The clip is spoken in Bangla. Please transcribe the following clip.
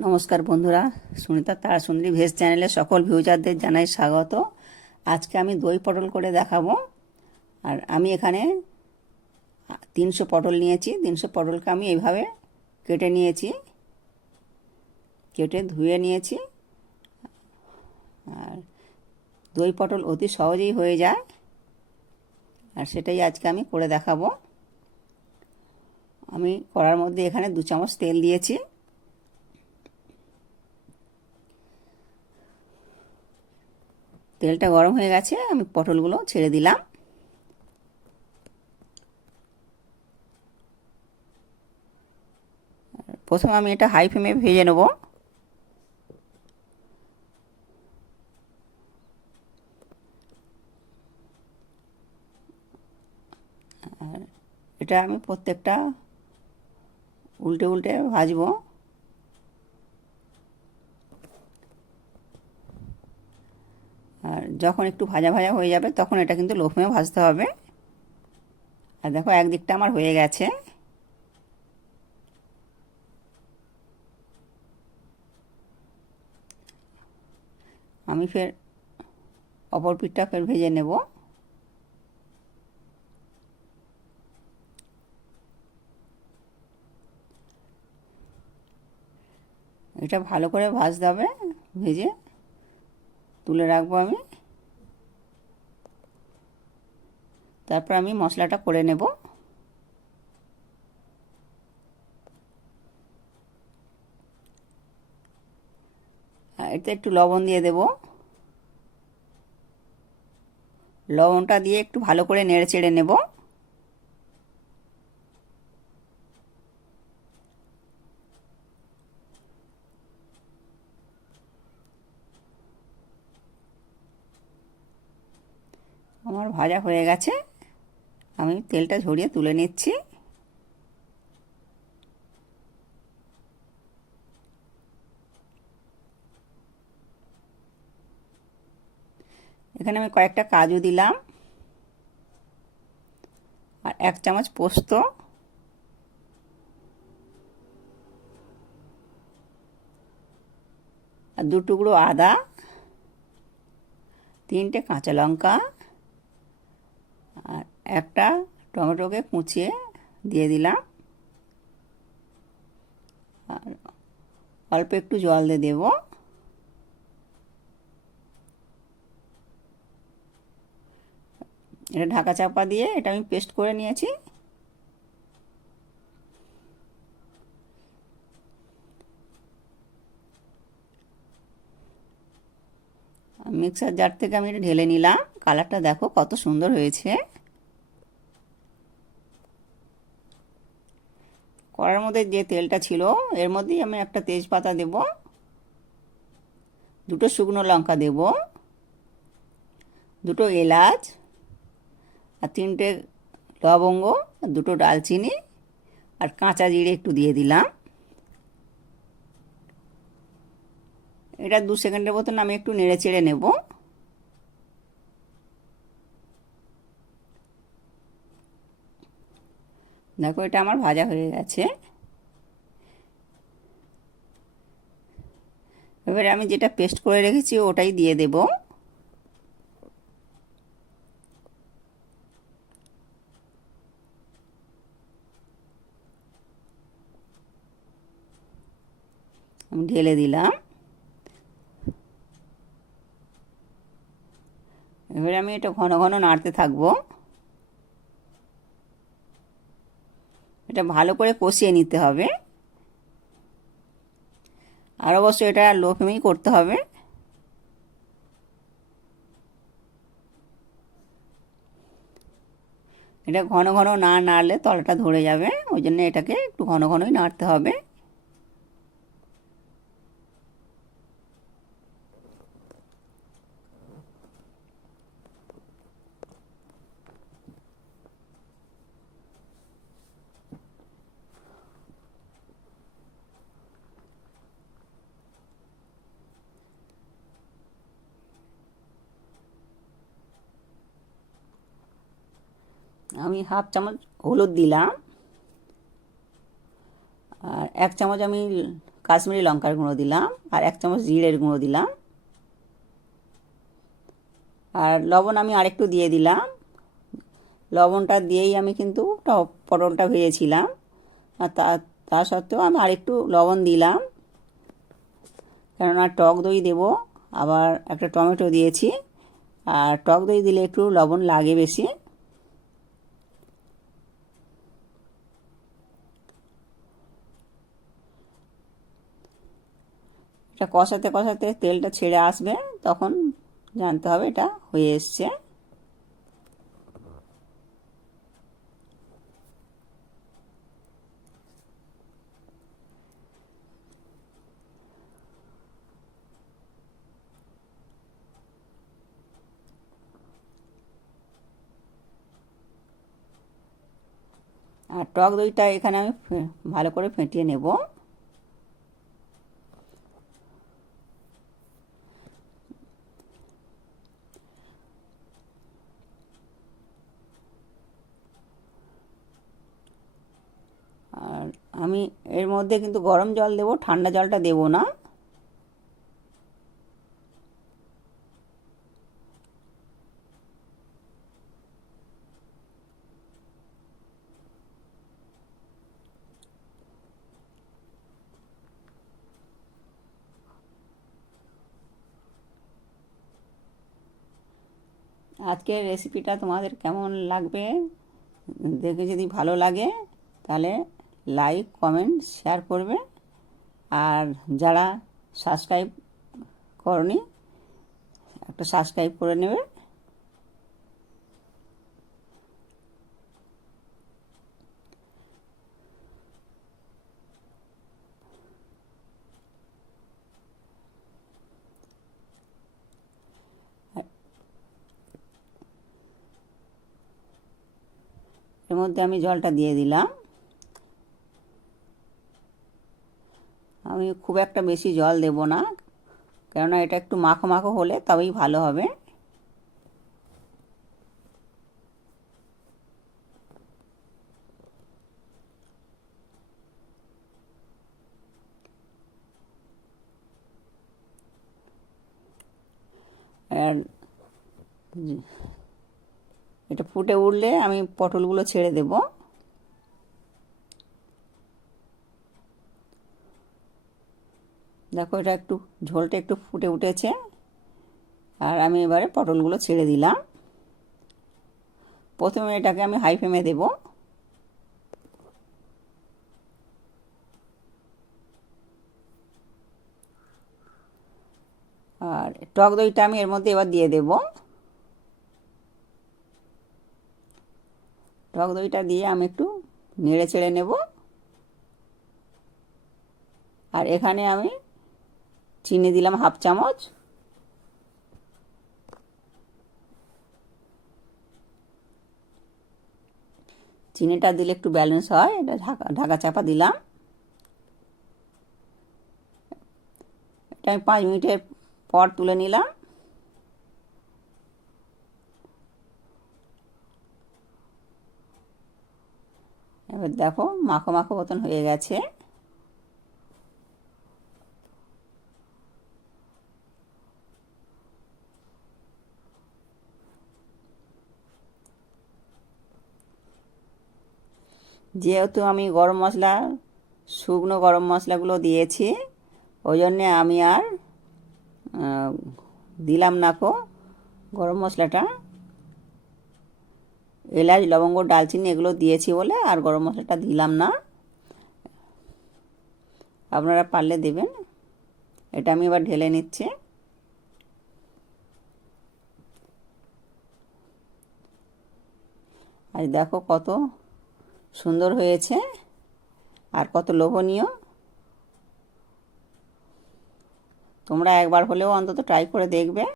নমস্কার বন্ধুরা, সুনিতা তারা সুন্দরী ভেজ চ্যানেলে সকল ভিউজারদের জানাই স্বাগত। আজকে আমি দই পটল করে দেখাবো। আর আমি এখানে তিনশো পটল নিয়েছি। তিনশো পটলকে আমি এইভাবে কেটে নিয়েছি। কেটে ধুয়ে নিয়েছি। আর দই পটল অতি সহজেই হয়ে যায়। আর সেটাই আজকে আমি করে দেখাবো। আমি করার মধ্যে এখানে দু চামচ তেল দিয়েছি। তেলটা গরম হয়ে গেছে, আমি পটলগুলো ছেড়ে দিলাম। প্রথমে আমি এটা হাই ফ্লেমে ভেজে নেব। আর এটা আমি প্রত্যেকটা উল্টে উল্টে ভাজবো আর যখন একটু ভাজা ভাজা হয়ে যাবে, তখন এটা কিন্তু লো ফ্লেমে ভাজতে হবে। আর দেখো, একদিকটা আমার হয়ে গেছে। আমি ফের অপর পিঠটা ফের ভেজে নেব। এটা ভালো করে ভাজতে হবে, ভেজে তুলে রাখব আমি। তারপর আমি মশলাটা করে নেব। এতে একটু লবণ দিয়ে দেব। লবণটা দিয়ে একটু ভালো করে নেড়ে চেড়ে নেব। আমার ভাজা হয়ে গেছে। আমি তেলটা ঝরিয়ে তুলে নিচ্ছি। এখানে আমি কয়েকটা কাজু দিলাম। আর এক চামচ পোস্ত। আর দু টুকরো আদা। তিনটে কাঁচা লঙ্কা। একটা টমেটোকে কুচিয়ে দিয়ে দিলাম। আর অল্প একটু জল দিয়ে দেবো। এটা ঢাকা চাপা দিয়ে এটা আমি পেস্ট করে নিয়েছি। মিক্সার জার থেকে আমি এটা ঢেলে নিলাম। কালারটা দেখো কত সুন্দর হয়েছে। মধ্যে যে তেলটা ছিল, এর মধ্যেই আমি একটা তেজপাতা দেব, দুটো শুকনো লঙ্কা দেব, দুটো এলাচ, আর তিনটে লবঙ্গ দুটো ডালচিনি, আর কাঁচা জিরে একটু দিয়ে দিলাম। এটা দু সেকেন্ডের মতন আমি একটু নেড়ে চেড়ে নেব। দেখো, এটা আমার ভাজা হয়ে গেছে। এবারে আমি যেটা পেস্ট করে রেখেছি ওটাই দিয়ে দেব। আমি ঢেলে দিলাম। এবারে আমি এটা ঘন ঘন নাড়তে থাকব। এটা ভালো করে কষিয়ে নিতে হবে। আর অবশ্যই এটা লো ফ্লেমেই করতে হবে। এটা ঘন ঘন না নাড়লে তলাটা ধরে যাবে, ওই জন্য এটাকে একটু ঘন ঘনই নাড়তে হবে। আমি হাফ চামচ হলুদ দিলাম। আর এক চামচ আমি কাশ্মীরি লঙ্কার গুঁড়ো দিলাম আর এক চামচ জিরের গুঁড়ো দিলাম। আর লবণ আমি আরেকটু দিয়ে দিলাম। লবণটা দিয়েই আমি কিন্তু ট- পটলটা ভেজেছিলাম। আর তা তা সত্ত্বেও আমি আরেকটু লবণ দিলাম। কেননা টক দই দেবো, আবার একটা টমেটো দিয়েছি। আর টক দই দিলে একটু লবণ লাগে বেশি। এটা কষাতে কষাতে তেলটা ছেড়ে আসবে, তখন জানতে হবে এটা হয়ে এসছে। আর টক দইটা এখানে আমি ভালো করে ফেটিয়ে নেব আর আমি এর মধ্যে কিন্তু গরম জল দেব, ঠান্ডা জলটা দেব না। আজকের রেসিপিটা তোমাদের কেমন লাগবে? দেখে যদি ভালো লাগে, তাহলে লাইক কমেন্ট শেয়ার করবে। আর যারা সাবস্ক্রাইব করনি, একটা সাবস্ক্রাইব করে নেবে। এর মধ্যে আমি জলটা দিয়ে দিলাম। আমি খুব একটা বেশি জল দেব না। কেননা এটা একটু মাখো মাখো হলে তবেই ভালো হবে। আর এটা ফুটে উঠলে আমি পটলগুলো ছেড়ে দেব। দেখো এটা একটু, ঝোলটা একটু ফুটে উঠেছে। আর আমি এবারে পটলগুলো ছেড়ে দিলাম। প্রথমে এটাকে আমি হাই ফ্লেমে দেব। আর টক দইটা আমি এর মধ্যে এবার দিয়ে দেবো। টক দইটা দিয়ে আমি একটু নেড়ে চেড়ে নেব। আর এখানে আমি চিনি দিলাম হাফ চামচ। চিনিটা দিলে একটু ব্যালেন্স হয়, এটা ঢাকা ঢাকা চাপা দিলাম। এটা আমি পাঁচ মিনিটের পর তুলে নিলাম। এবার দেখো মাখো মাখো মতন হয়ে গেছে। যেহেতু আমি গরম মশলা, শুকনো গরম মশলাগুলো দিয়েছি, ওই জন্যে আমি আর দিলাম না কো গরম মশলাটা। এলাচ, লবঙ্গ, ডালচিনি এগুলো দিয়েছি বলে আর গরম মশলাটা দিলাম না। আপনারা পারলে দেবেন। এটা আমি এবার ঢেলে নিচ্ছি। আজ দেখো কত সুন্দর হয়েছে। আর কত লোভনীয়। তোমরা একবার হলেও অন্তত ট্রাই করে দেখবে।